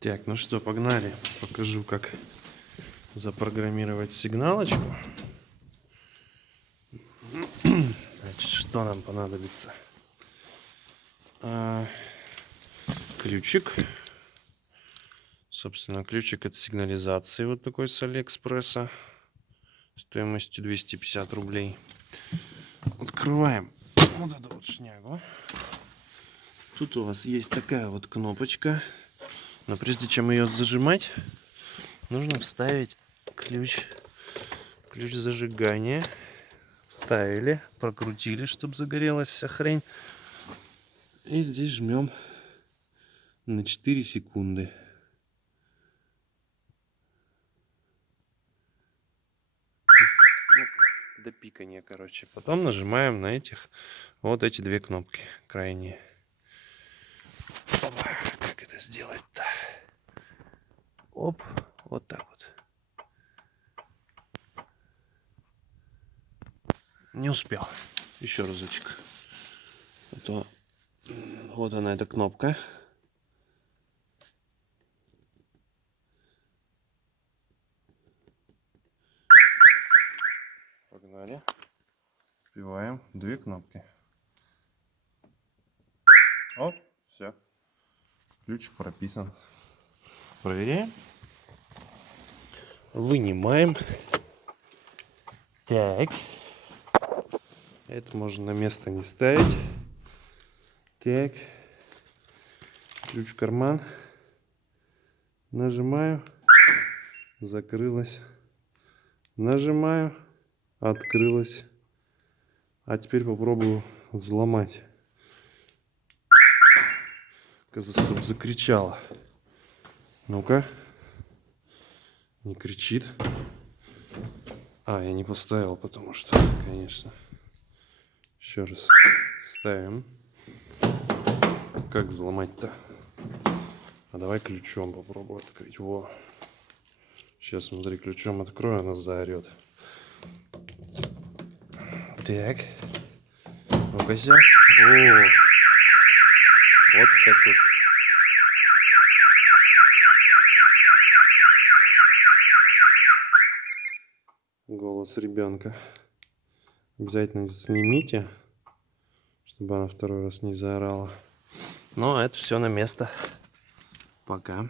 Так, ну что, погнали. Покажу, как запрограммировать сигналочку. Значит, что нам понадобится? Ключик. Собственно, ключик от сигнализации вот такой с Алиэкспресса. Стоимостью 250 рублей. Открываем вот эту вот шнягу. Тут у вас есть такая вот кнопочка. Но прежде чем ее зажимать, нужно вставить ключ зажигания. Вставили, прокрутили, чтобы загорелась вся хрень. И здесь жмем на 4 секунды. До пикания, короче. Потом нажимаем на вот эти две кнопки крайние. Опа, как это сделать-то? Оп, вот так вот. Не успел. Еще разочек. Вот она, эта кнопка. Погнали. Вбиваем две кнопки. Оп, все. Ключик прописан. Проверяем. Вынимаем. Так. Это можно на место не ставить. Так. Ключ в карман. Нажимаю. Закрылась. Нажимаю. Открылась. А теперь попробую взломать. Кажется, чтобы закричала. Ну-ка. Не кричит. Я не поставил, потому что, конечно. Еще раз ставим. Как взломать-то? Давай ключом попробую открыть. Во. Сейчас, смотри, ключом открою, она заорет. Так. Ну-ка-ся. О! Вот так вот. Голос ребенка. Обязательно снимите, чтобы она второй раз не заорала. Но это все на место. Пока.